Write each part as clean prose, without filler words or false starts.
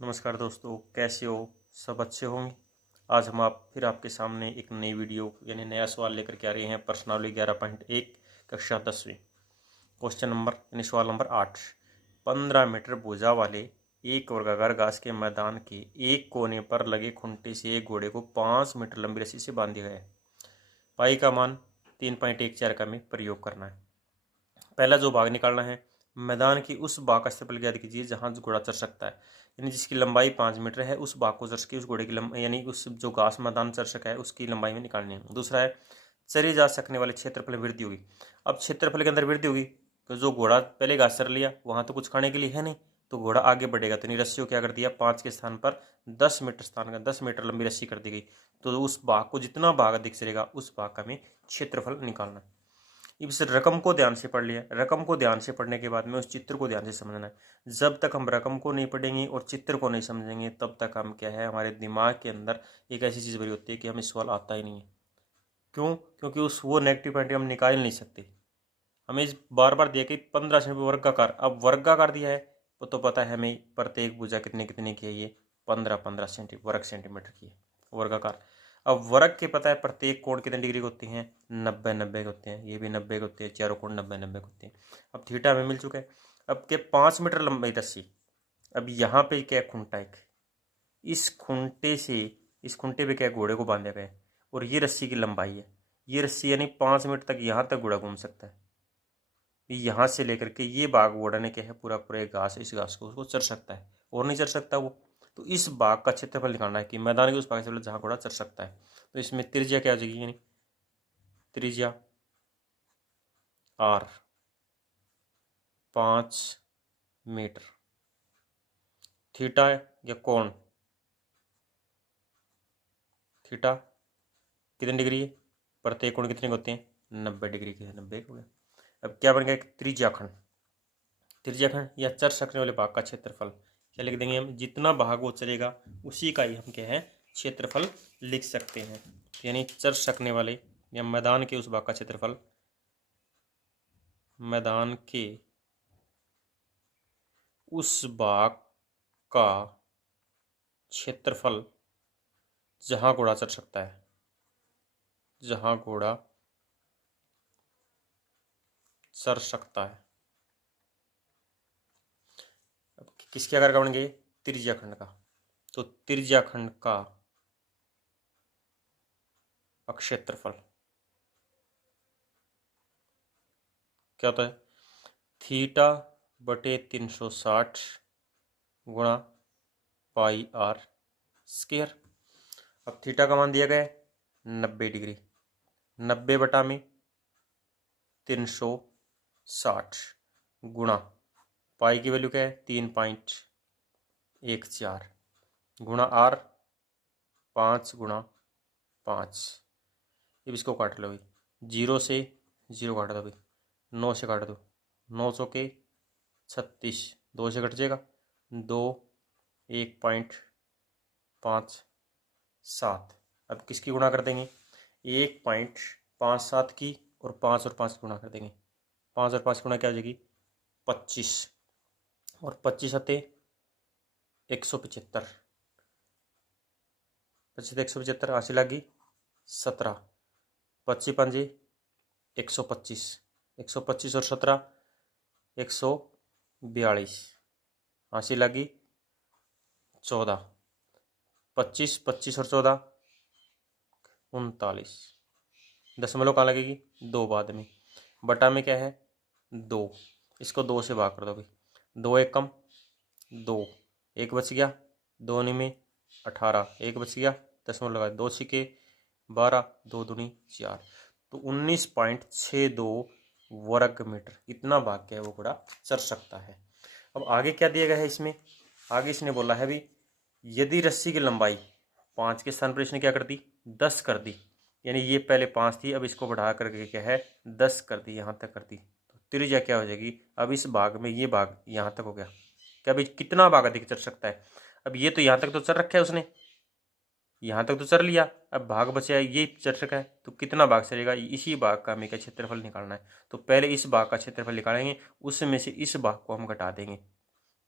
नमस्कार दोस्तों, कैसे हो? सब अच्छे होंगे। आज हम फिर आपके सामने एक नई वीडियो यानी नया सवाल लेकर के आ रहे हैं। प्रश्नावली 11.1 कक्षा 10वीं क्वेश्चन नंबर यानी सवाल नंबर 8। 15 मीटर भुजा वाले एक वर्गाकार घास के मैदान के एक कोने पर लगे खूंटे से एक घोड़े को 5 मीटर लंबी रस्सी से बांध दिया गया है। पाई का मान 3.14 का में प्रयोग करना है। पहला जो भाग निकालना है, मैदान की उस भाग का क्षेत्रफल ज्ञात कीजिए जहां घोड़ा चढ़ सकता है, यानी जिसकी लंबाई 5 मीटर है। उस भाग को चढ़ के उस घोड़े की लंबाई यानी उस जो घास मैदान चढ़ सका है उसकी लंबाई में निकालनी है। दूसरा है, चरी जा सकने वाले क्षेत्रफल में वृद्धि होगी। अब क्षेत्रफल के अंदर वृद्धि होगी तो जो घोड़ा पहले घास चर लिया वहां तो कुछ खाने के लिए है नहीं, तो घोड़ा आगे बढ़ेगा। तो रस्सी को क्या कर दिया, 5 के स्थान पर 10 मीटर स्थान का 10 मीटर लंबी रस्सी कर दी गई। तो उस भाग को जितना भाग अधिक चलेगा उस भाग का हमें क्षेत्रफल निकालना है। इस रकम को ध्यान से पढ़ लिया। रकम को ध्यान से पढ़ने के बाद में उस चित्र को ध्यान से समझना है। जब तक हम रकम को नहीं पढ़ेंगे और चित्र को नहीं समझेंगे तब तक हम क्या है, हमारे दिमाग के अंदर एक ऐसी चीज़ भरी होती है कि हमें सवाल आता ही नहीं है। क्यों? क्योंकि उस वो नेगेटिव पॉइंट हम निकाल नहीं सकते। हमें इस बार बार दिया कि 15 सेंटीमीटर वर्गाकार। अब वर्गाकार दिया है वो तो पता है हमें प्रत्येक भुजा कितने कितने की है, ये 15 वर्ग सेंटीमीटर की है वर्गाकार। अब वर्ग के पता है प्रत्येक कोण कितने डिग्री के होते हैं, 90 के होते हैं। ये भी 90 के होते हैं, चारों कोण 90 के होते हैं। अब थीटा हमें मिल चुका है। अब के 5 मीटर लंबाई रस्सी। अब यहाँ पे क्या खूंटा एक, इस खूंटे से इस खूंटे पे क्या घोड़े को बांधा गया है और ये रस्सी की लंबाई है। ये रस्सी यानी 5 मीटर तक यहाँ तक घोड़ा घूम सकता है। यहाँ से लेकर के ये बाग घोड़ा ने क्या है, पूरा पूरा घास, इस घास को उसको चर सकता है और नहीं चर सकता वो। तो इस बाग का क्षेत्रफल निकालना है कि मैदान के उस भाग से जहाँ घोड़ा चर सकता है। तो इसमें त्रिज्या क्या हो जाएगी, यानी त्रिज्या r 5 मीटर। थीटा या कोण, थीटा कितने डिग्री है, प्रत्येक कोण कितने होते हैं, 90 डिग्री के, 90 हो गया। अब क्या बन गया, एक त्रिज्याखंड। त्रिज्याखंड या चर सकने वाले भाग का क्षेत्रफल क्या लिख देंगे हम, जितना भाग वो चलेगा उसी का ही हम क्या है क्षेत्रफल लिख सकते हैं। यानी चर सकने वाले या मैदान के उस भाग का क्षेत्रफल, मैदान के उस भाग का क्षेत्रफल जहां घोड़ा चढ़ सकता है, जहां घोड़ा चढ़ सकता है। अब किसके आकार का बनेंगे, त्रिज्याखंड का। तो त्रिज्याखंड का क्षेत्रफल क्या होता है, थीटा बटे 360 गुणा पाई आर स्क्वायर। अब थीटा का मान दिया गया है 90 डिग्री, 90 बटा में 360 गुणा पाई की वैल्यू क्या है 3.14 गुणा आर 5 गुणा 5। अब इसको काट लो भाई, 0 से 0 काट दो भाई, 9 से काट दो, 9 सौ के 36, 2 से कट जाएगा 2, 1.57। अब किसकी गुणा कर देंगे, 1.57 की और 5 की गुणा कर देंगे। 5 और 5 की गुणा क्या हो जाएगी 25, और 25 आते 175, 25 175 हासिल लगी 17, 25 पंजे 125, 125 और 17 142, हासिल लगी 14, 25 25 और 14 39। दशमलव कहाँ लगेगी, 2 बाद में, बटा में क्या है 2, इसको 2 से भाग कर दो भाई, 2 एक कम 2, 1 बच गया, 2 में 18, 1 बच गया, दशमलव लगा 2 छिके 12, 2 दूनी 4। तो 19.62 वर्ग मीटर इतना भाग क्या है वो घोड़ा चढ़ सकता है। अब आगे क्या दिया गया है इसमें, आगे इसने बोला है भी यदि रस्सी की लंबाई 5 के स्थान पर इसने क्या कर दी 10 कर दी, यानी ये पहले 5 थी अब इसको बढ़ा करके क्या है 10 कर दी, यहाँ तक कर दी। तो त्रिज्या क्या हो जाएगी, अब इस भाग में ये भाग यहाँ तक हो गया, क्या भाई कितना भाग अधिक चढ़ सकता है। अब ये तो यहाँ तक तो चढ़ रखा है उसने, यहाँ तक तो चढ़ लिया, अब भाग बचा है ये चढ़ सका है, तो कितना भाग चलेगा, इसी भाग का हमें क्या क्षेत्रफल निकालना है। तो पहले इस भाग का क्षेत्रफल निकालेंगे, उसमें से इस भाग को हम घटा देंगे,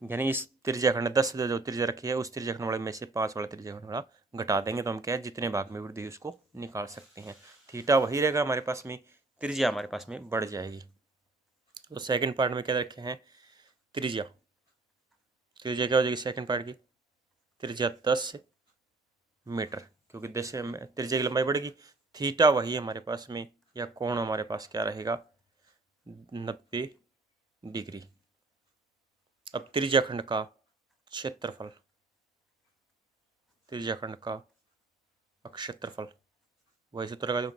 यानी इस त्रिज्याखंड 10 जो त्रिज्या रखी है उस त्रिज्याखंड वाले में से 5 वाला त्रिज्याखंड वाला घटा देंगे तो हम क्या है जितने भाग में वृद्धि उसको निकाल सकते हैं। थीटा वही रहेगा हमारे पास में, त्रिज्या हमारे पास में बढ़ जाएगी। तो सेकंड पार्ट में क्या रखे हैं, त्रिज्या। त्रिज्या क्या हो जाएगी सेकंड पार्ट की, त्रिज्या 10 मीटर, क्योंकि 10 त्रिज्या की लंबाई बढ़ेगी। थीटा वही हमारे पास में, या कोण हमारे पास क्या रहेगा 90 डिग्री। अब त्रिज्याखंड का क्षेत्रफल, त्रिज्याखंड का क्षेत्रफल वही सूत्र लगा दो,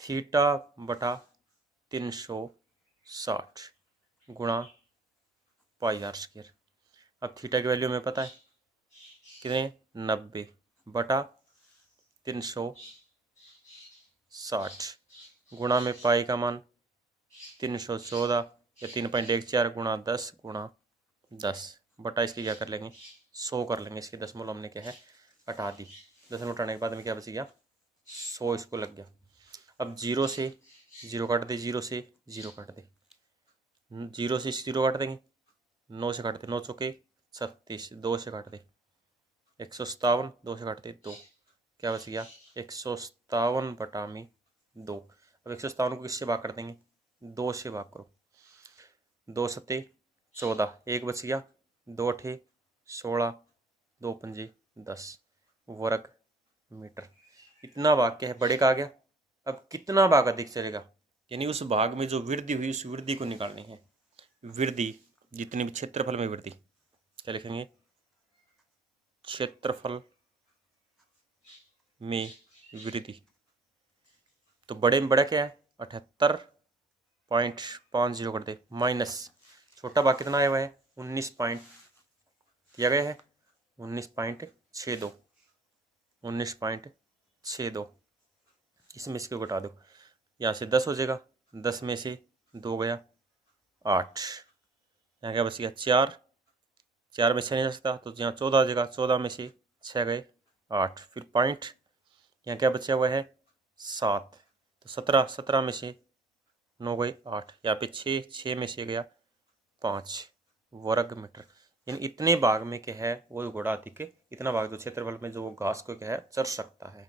थीटा बटा 360 गुणा पाई आर स्क्वायर। अब थीटा की वैल्यू हमें पता है कितने, 90 बटा 360 गुणा में पाई का मान 314 या 3.14 गुणा 10 गुणा 10 बटा इसकी क्या कर लेंगे 100 कर लेंगे। इसकी दशमलव हमने क्या है हटा दी, दशमलव हटाने के बाद में क्या बच गया 100 इसको लग गया। अब 0 से 0 काट दे, 0 से 0 काट दे, 0 से 0 काट देंगे, 9 से काट दे, 9 चौके 36, 2 से काट दे 157, 2 से काट दे 2, क्या बच गया 157 बटा में 2। अब 157 को किससे भाग कर देंगे 2 से भाग करो, 2 सत्ते 14, 1 बच गया, 2 अठे 16, 2 पंजे 10 वर्ग मीटर। इतना भाग क्या है बड़े का आ गया। अब कितना भाग अधिक चलेगा, यानी उस भाग में जो वृद्धि हुई उस वृद्धि को निकालनी है। वृद्धि जितनी भी क्षेत्रफल में वृद्धि, क्या लिखेंगे क्षेत्रफल में वृद्धि। तो बड़े में बड़ा क्या है 78.50 कर दे, माइनस छोटा भाग कितना आया हुआ है 19 पॉइंट किया गया है 19.62, 19.62। इसमें इसको घटा दो, यहाँ से 10 हो जाएगा, 10 में से 2 गया 8, यहाँ क्या बच गया 4, 4 में 6 नहीं जा सकता तो यहाँ 14 आ जाएगा, 14 में से 6 गए 8, फिर पॉइंट यहाँ क्या बचा हुआ है 7, तो 17, 17 में से 9 गए 8, यहाँ पे 6, 6 में से गया 5 वर्ग मीटर। यानी इतने भाग में क्या है वो घोड़ा अधिक, इतना भाग जो क्षेत्रफल में जो वो घास को क्या है चर सकता है।